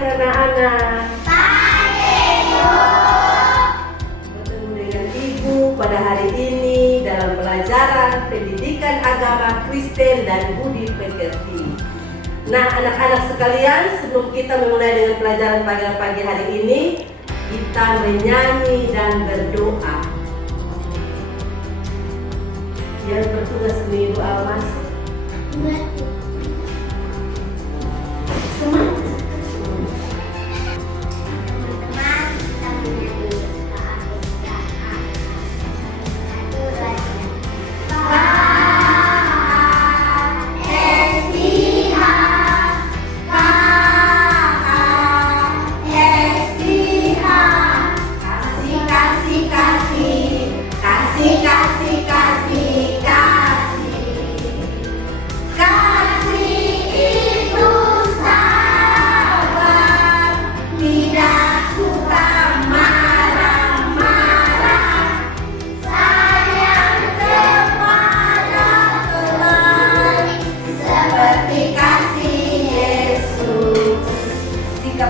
pagi anak-anak. Bertemu dengan Ibu pada hari ini dalam pelajaran pendidikan agama Kristen dan budi pekerti. Nah, anak-anak sekalian, sebelum kita memulai dengan pelajaran pagi hari ini, kita menyanyi dan berdoa. Yang bertugas minggu awal masuk. Semangat.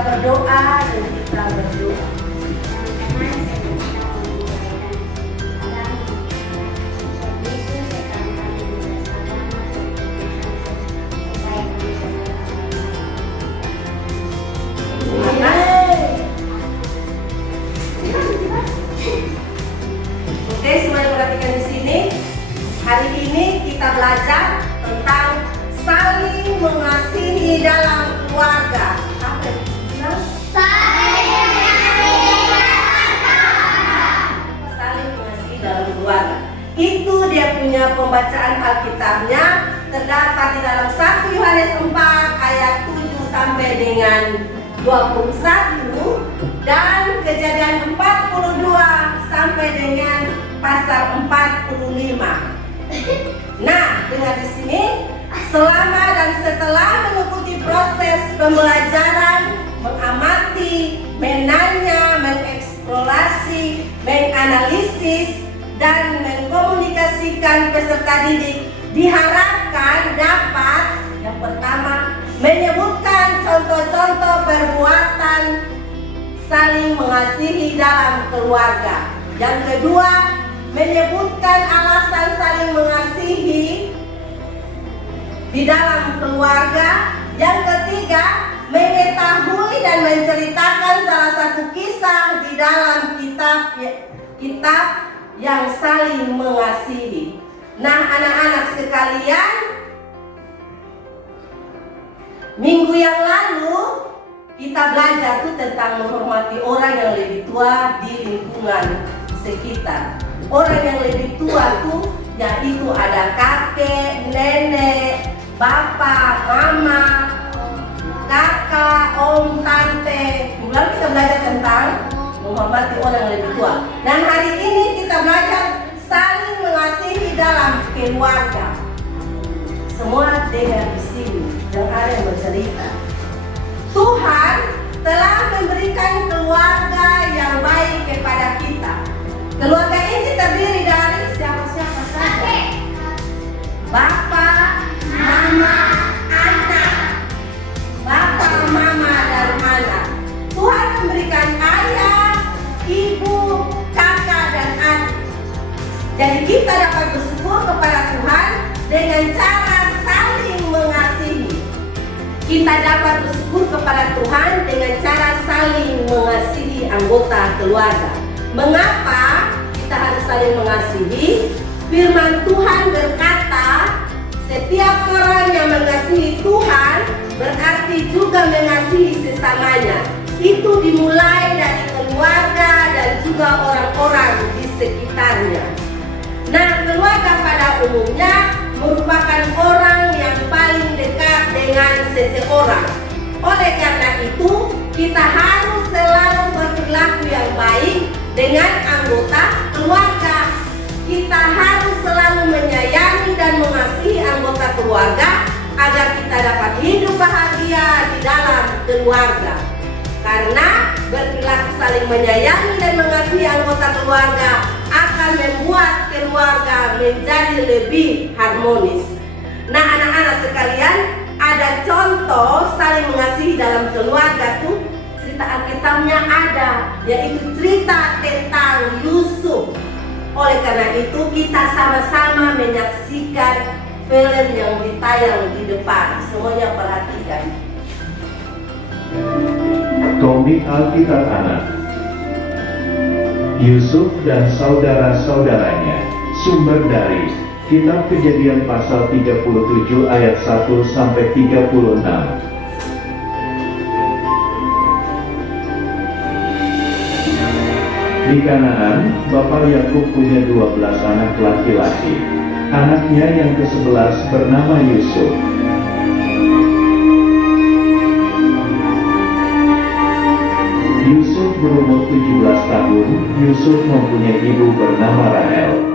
Berdoa dan kita berdoa. Oke, semuanya perhatikan di sini. Hari ini kita belajar tentang saling mengasihi dalam keluarga. Apa itu? Saling mengasihi dalam keluarga. Itu dia punya pembacaan Alkitabnya, terdapat di dalam 1 Yohanes 4 ayat 7 sampai dengan 21 dan Kejadian 42 sampai dengan pasal 45. Nah, dengar di sini, selama dan setelah mengikuti proses pembelajaran, mengamati, menanya, mengeksplorasi, menganalisis, dan mengkomunikasikan peserta didik, diharapkan dapat yang pertama menyebutkan contoh-contoh perbuatan saling mengasihi dalam keluarga. Yang kedua, menyebutkan alasan saling mengasihi di dalam keluarga. Yang ketiga, mengetahui dan menceritakan salah satu kisah di dalam kitab yang saling mengasihi. Nah, anak-anak sekalian, minggu yang lalu kita belajar tuh tentang menghormati orang yang lebih tua di lingkungan sekitar. Orang yang lebih tua tuh yaitu ada kakek, nenek, bapak, mama, kakak, om, tante. Minggu lalu kita belajar tentang menghormati orang yang lebih tua. Dan hari ini kita belajar saling mengasihi dalam keluarga. Semua dengar di sini, yang ada yang bercerita. Tuhan telah memberikan keluarga yang baik kepada kita. Keluarga ini terdiri dari siapa-siapa saja. Bapak, mama, anak. Bapak, mama, dan anak. Tuhan memberikan ayah, ibu, kakak, dan adik. Jadi kita dapat bersyukur kepada Tuhan dengan cara saling mengasihi. Kita dapat bersyukur kepada Tuhan dengan cara saling mengasihi anggota keluarga. Mengapa kita harus saling mengasihi? Firman Tuhan berkata, setiap orang yang mengasihi Tuhan berarti juga mengasihi sesamanya. Itu dimulai dari keluarga dan juga orang-orang di sekitarnya. Nah, keluarga pada umumnya merupakan orang yang paling dekat dengan seseorang. Oleh karena itu, kita harus selalu berperilaku yang baik dengan anggota keluarga. Kita harus selalu menyayangi dan mengasihi anggota keluarga agar kita dapat hidup bahagia di dalam keluarga. Karena berperilaku saling menyayangi dan mengasihi anggota keluarga akan membuat keluarga menjadi lebih harmonis. Nah, anak-anak sekalian, ada contoh saling mengasihi dalam keluarga tuh dalamnya ada, yaitu cerita tentang Yusuf. Oleh karena itu kita sama-sama menyaksikan film yang ditayang di depan. Semuanya perhatikan. Komik Alkitab Anak, Yusuf dan saudara-saudaranya. Sumber dari Kitab Kejadian pasal 37 ayat 1 sampai 36. Di Kanaan, Bapak Yakub punya 12 anak laki-laki. Anaknya yang ke-11 bernama Yusuf. Yusuf berumur 17 tahun. Yusuf mempunyai ibu bernama Rahel.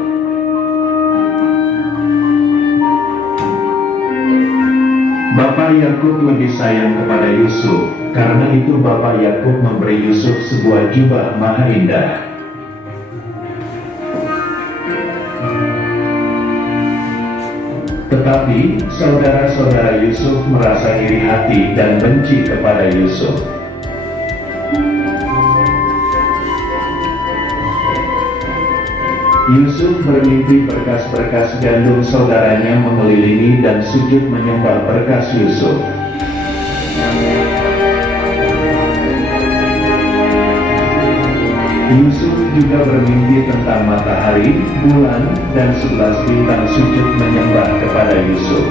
Bapak Yakub lebih sayang kepada Yusuf, karena itu Bapak Yakub memberi Yusuf sebuah jubah maha indah. Tetapi, saudara-saudara Yusuf merasa iri hati dan benci kepada Yusuf. Yusuf bermimpi berkas-berkas gandum saudaranya mengelilingi dan sujud menyembah berkas Yusuf. Yusuf juga bermimpi tentang matahari, bulan, dan 11 bintang sujud menyembah kepada Yusuf.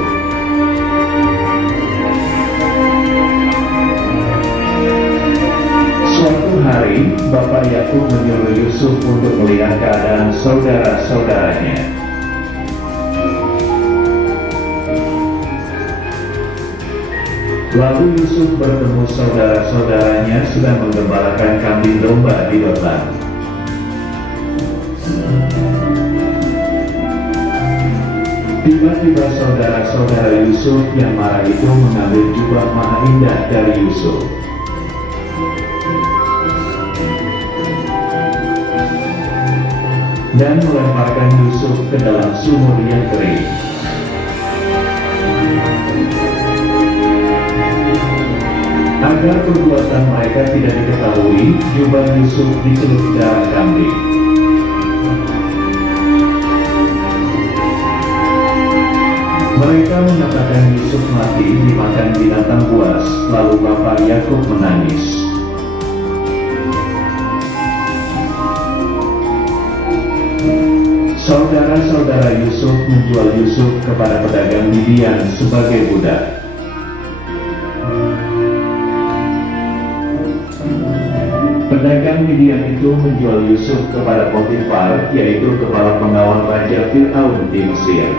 Suatu hari, Bapak Yakub menyuruh Yusuf untuk melihat keadaan saudara-saudaranya. Lalu Yusuf bertemu saudara-saudaranya sedang menggembalakan kambing domba di Dotan. Tiba-tiba saudara-saudara Yusuf yang marah itu mengambil jubah maha indah dari Yusuf. Dan melemparkan Yusuf ke dalam sumur yang kering. Agar perbuatan mereka tidak diketahui, jubah Yusuf dicelup darah kambing. Mereka mengatakan Yusuf mati dimakan binatang buas, lalu Bapak Yakub menangis. Saudara-saudara Yusuf menjual Yusuf kepada pedagang Midian sebagai budak. Pedagang Midian itu menjual Yusuf kepada Potifar, yaitu kepala pengawal Raja Fir'aun di Mesir.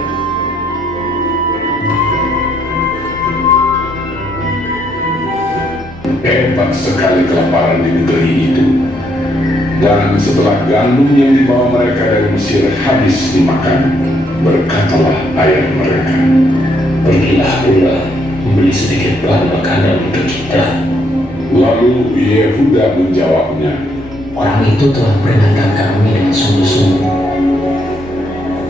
Hebat sekali kelaparan di negeri itu. Dan setelah gandum yang dibawa mereka dari Mesir habis dimakan, berkatalah ayah mereka, "Pergilah pula membeli sedikit bahan makanan untuk kita." Lalu Yehuda menjawabnya, "Orang itu telah memperingatkan kami dengan sungguh-sungguh.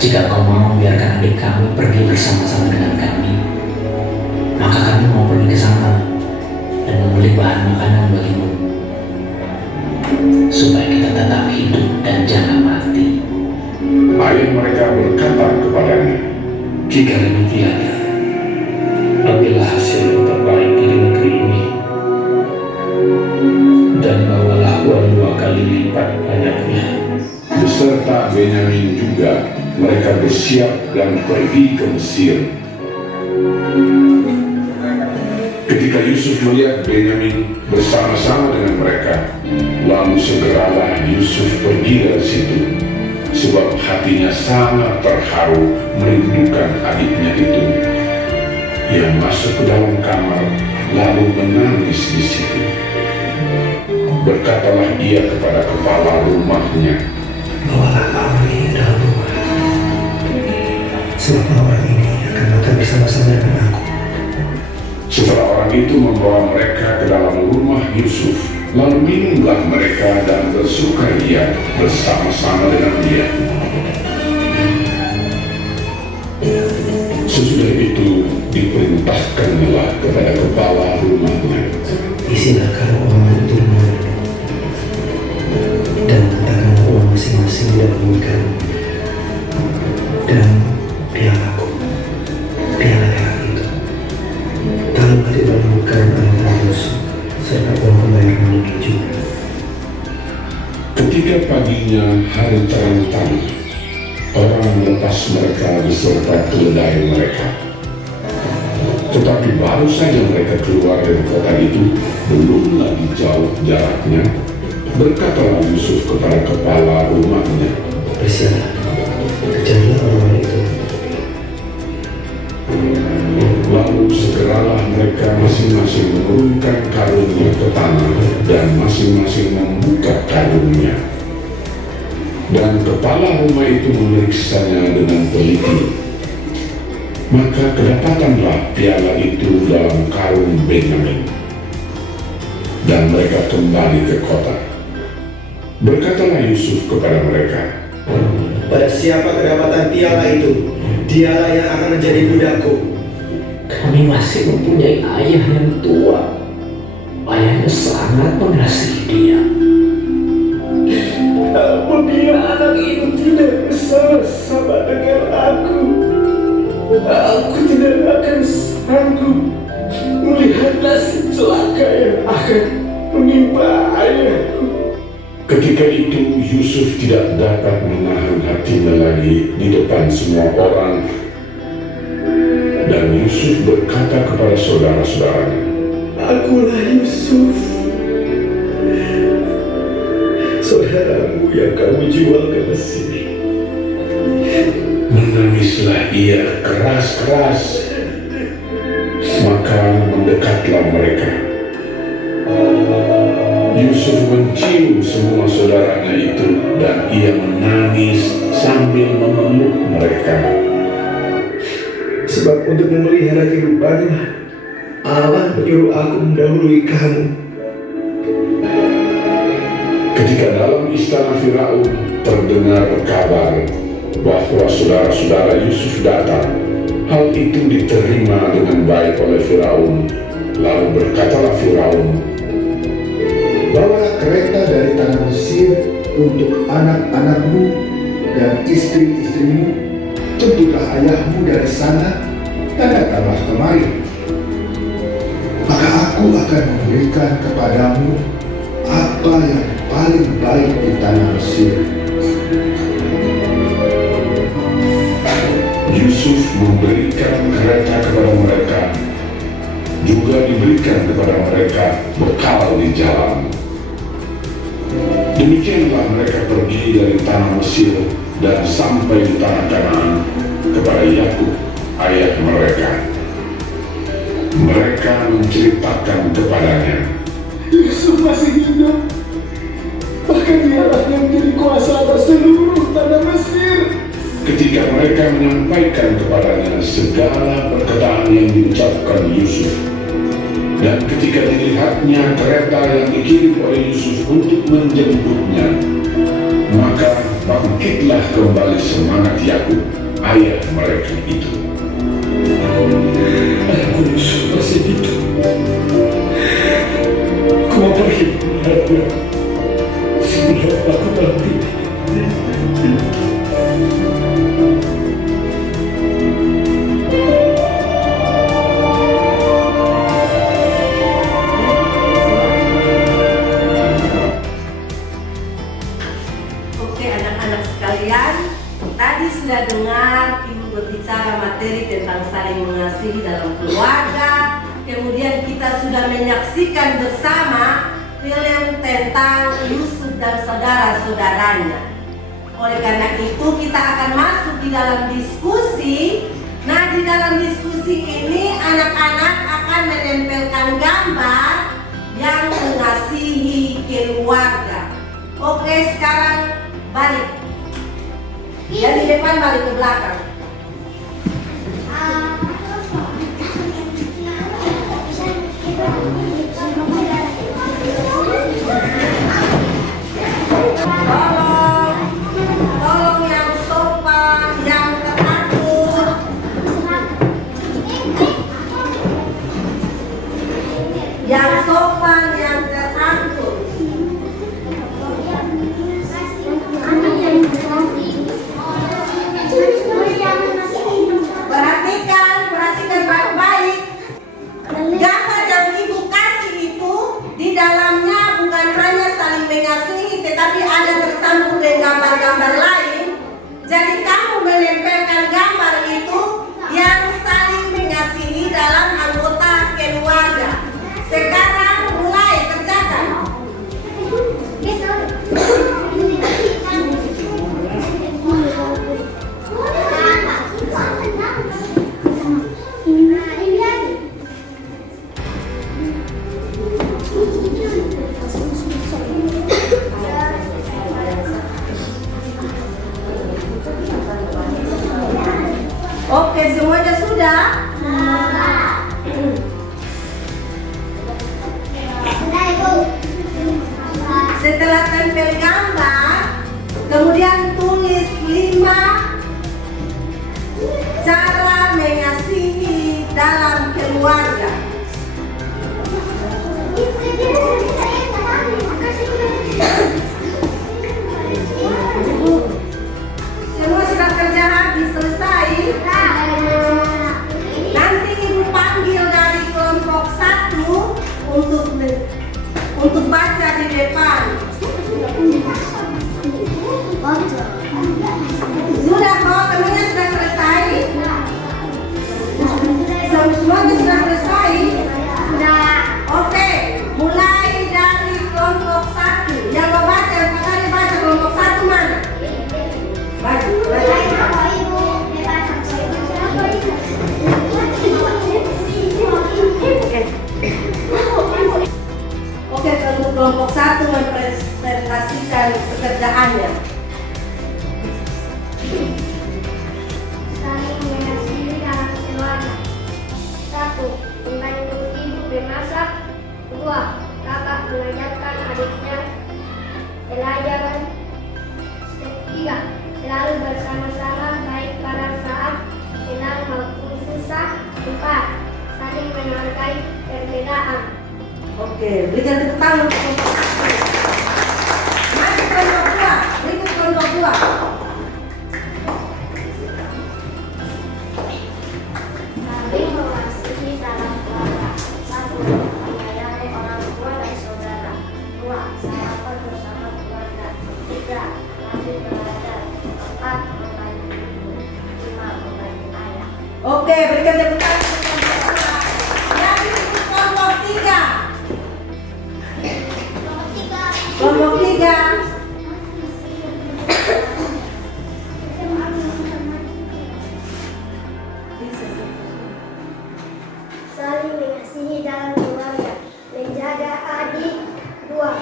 Jika kau mau membiarkan adik kami pergi bersama-sama dengan kami, maka kami mau pergi ke sana dan membeli bahan makanan bagimu, supaya kita tetap hidup dan jangan mati." ayah mereka berkata kepadanya, Jika demikian, ambillah hasil yang terbaik dari negeri ini, dan bawalah uang 2 kali lipat banyaknya. beserta Benyamin juga, mereka bersiap dan pergi ke Mesir. Ketika Yusuf melihat Benyamin bersama-sama dengan mereka, lalu segeralah Yusuf pergi dari situ, sebab hatinya sangat terharu merindukan adiknya itu. Ia masuk ke dalam kamar, lalu menangis di situ. Berkatalah ia kepada kepala rumahnya, "Bawalah orang ini ke dalam rumah, sebab orang ini akan makan bersama-sama dengan aku." Setelah orang itu membawa mereka ke dalam rumah Yusuf, lalu minumlah mereka dan bersukaria bersama-sama dengan dia. Sesudah itu diperintahkanlah kepada kepala rumahnya, "Isilakan uang itu paginya hari terentang, orang melepas mereka beserta keledai mereka. Tetapi baru saja mereka keluar dari kota itu, belum lagi jauh jaraknya, berkatalah Yusuf kepada kepala rumahnya, Bersiaplah, kejarlah orang itu. lalu segeralah mereka masing-masing menurunkan karungnya ke tanah dan masing-masing membuka karungnya. Dan kepala rumah itu memeriksanya dengan teliti. Maka kedapatanlah piala itu dalam karung Benyamin. Dan mereka kembali ke kota. Berkatalah Yusuf kepada mereka, Pada siapa kedapatan piala itu, dialah yang akan menjadi budakku. Kami masih mempunyai ayah yang tua. Ayahnya sangat mengasihi dia. Apabila anak itu tidak bersama-sama dengan aku tidak akan sanggup melihat nasib celaka yang akan menimpa ayahku. ketika itu Yusuf tidak dapat menahan hatinya lagi di depan semua orang. Dan Yusuf berkata kepada saudara-saudaranya, Akulah Yusuf, saudaramu yang kamu jual ke Mesir. menangislah ia keras-keras. Maka mendekatlah mereka. Yusuf mencium semua saudaranya itu dan ia menangis sambil memeluk mereka. Sebab untuk memelihara kehidupannya, Allah menyuruh aku mendahului kamu. Ketika dalam istana Firaun terdengar kabar bahwa saudara-saudara Yusuf datang, hal itu diterima dengan baik oleh Firaun. Lalu berkatalah Firaun, Bawalah kereta dari tanah Mesir untuk anak-anakmu dan istri-istrimu, jemputlah ayahmu dari sana dan datanglah kemari. Maka aku akan memberikan kepadamu apa yang paling baik di tanah Mesir. Yusuf memberikan kereta kepada mereka, juga diberikan kepada mereka bekal di jalan. Demikianlah mereka pergi dari tanah Mesir dan sampai di tanah Kanaan kepada Yakub, ayah mereka. Mereka menceritakan kepadanya, Yusuf masih hidup, bahkan dialah yang menjadi kuasa atas seluruh tanah Mesir. ketika mereka menyampaikan kepadanya segala perkataan yang diucapkan Yusuf. Dan ketika dilihatnya kereta yang dikirim oleh Yusuf untuk menjemputnya, maka bangkitlah kembali semangat Yakub, ayah mereka itu. Aku Yusuf masih hidup. Aku mau pergi melihatnya sebelum aku mati. Oke anak-anak sekalian, tadi sudah dengar Ibu berbicara materi tentang saling mengasihi dalam keluarga. Kemudian kita sudah menyaksikan bersama film tentang Yusuf dan saudara-saudaranya. Oleh karena itu kita akan masuk di dalam diskusi. Nah, di dalam diskusi ini anak-anak akan menempelkan gambar yang mengasihi keluarga. Oke, sekarang balik. Dari depan balik ke belakang. Tolong yang sopan, yang teratur. Yang sopan, yang teratur. setelah tempel gambar, kemudian tulis 5 cara mengasihi dalam keluarga. Semua sudah kerja habis, selesai? Nanti ibu panggil dari kelompok 1 untuk baca di depan. Sudah kok, semuanya sudah selesai? Semuanya sudah selesai? Oke, mulai dari kelompok 1. Yang mau baca, yang kali baca kelompok 1 mana? Baca. Oke, untuk kelompok 1 mempresentasikan pekerjaannya. Saling mengasihi dalam keluarga. 1. Membantu ibu memasak. 2. Kakak mengajarkan adiknya pelajaran. 3. Selalu bersama-sama baik pada saat senang maupun susah. 4. Saling menghargai perbedaan. Oke, berikan tepuk tangan untuk kelompok 1. Mari kelompok 2, berikut kelompok 2. Saling mengasihi dalam keluarga. 1. Menyayangi orang tua dan saudara. 2. Sarapan bersama keluarga. 3. Rajin belajar. 4. Membantu ibu. 5. Membantu ayah. Oke, berikan tepuk tangan untuk kelompok 2. Jadi untuk kelompok 3. Kelompok 3. Saling mengasihi dalam keluarga. Menjaga adik. 2.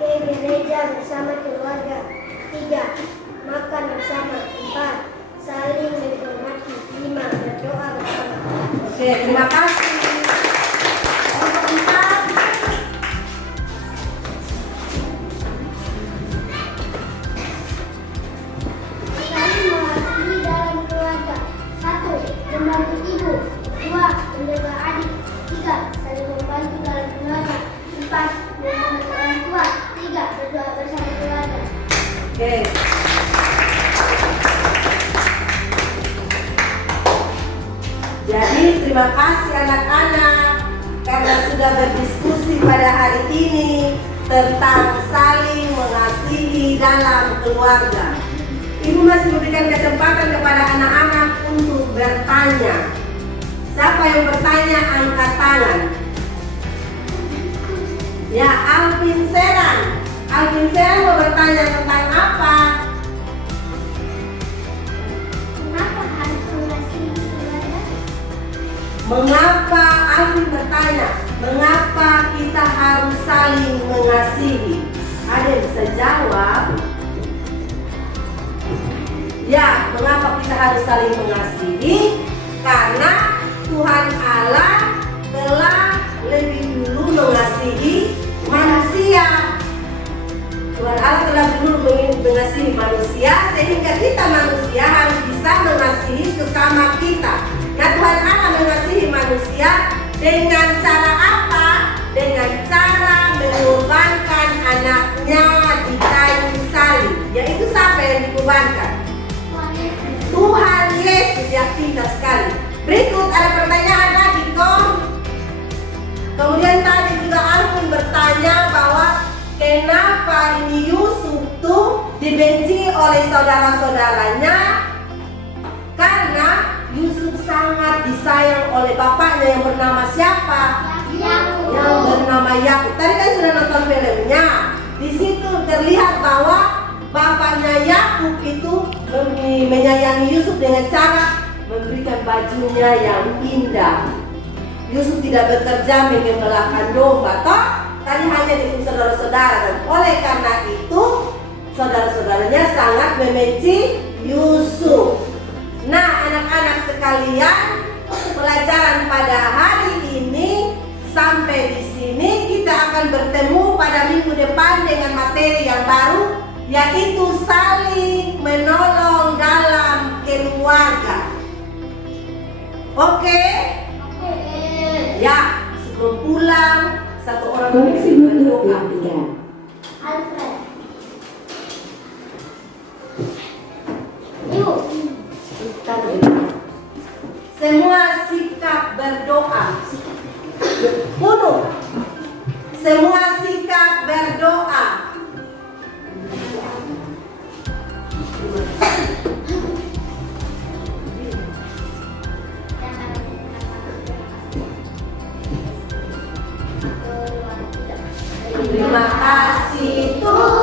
Ke gereja bersama keluarga. 3. Makan bersama. 4. Saling menghormati. 5. Berdoa bersama. Oke, terima kasih. Kelompok 4. Saling mengasihi dalam keluarga. 1. Membantu ibu. 2. Menjaga adik. 3. Saling membantu dalam keluarga. 4. Menghormati orang tua. 3. Berdoa bersama keluarga. Oke. Jadi terima kasih anak-anak karena sudah berdiskusi pada hari ini tentang saling mengasihi dalam keluarga. Ibu masih memberikan kesempatan kepada anak-anak untuk bertanya. Siapa yang bertanya angkat tangan. Ya, Alvin Seran. Alvin Seran mau bertanya tentang apa? Kenapa harus mengasihi keluarga? Mengapa Alvin bertanya? Mengapa kita harus saling mengasihi? Ada yang bisa jawab? Ya, mengapa kita harus saling mengasihi? Karena Tuhan Allah telah lebih dulu mengasihi manusia. Tuhan Allah telah dulu mengasihi manusia sehingga kita manusia harus bisa mengasihi sesama kita. Nah, Tuhan Allah mengasihi manusia dengan cara apa? Dengan cara mengorbankan anaknya di kayu salib. Yaitu siapa yang dikorbankan? Tuhan Yesus, yang pintar sekali. Berikut ada pertanyaan lagi kok. Kemudian tadi juga Alvin bertanya bahwa kenapa ini Yusuf tuh dibenci oleh saudara-saudaranya? Karena Yusuf sangat disayang oleh bapaknya yang bernama siapa? Yang bernama Yakub. Tadi kan sudah nonton filmnya. Di situ terlihat bahwa bapaknya Yakub itu menyayangi Yusuf dengan cara memberikan bajunya yang indah. Yusuf tidak bekerja mengembalakan domba, toh tadi hanya dengan saudara-saudara. Dan oleh karena itu saudara-saudaranya sangat membenci Yusuf. Nah, anak-anak sekalian, pelajaran pada hari ini sampai di sini. Kita akan bertemu pada minggu depan dengan materi yang baru, yaitu saling menolong dalam keluarga. Oke? Ya, sebelum pulang, satu orang Koleksi buku yang 3. Alfred. Yuk. semua sikap berdoa. Bunuh. Semua sikap berdoa. Terima kasih Tuhan.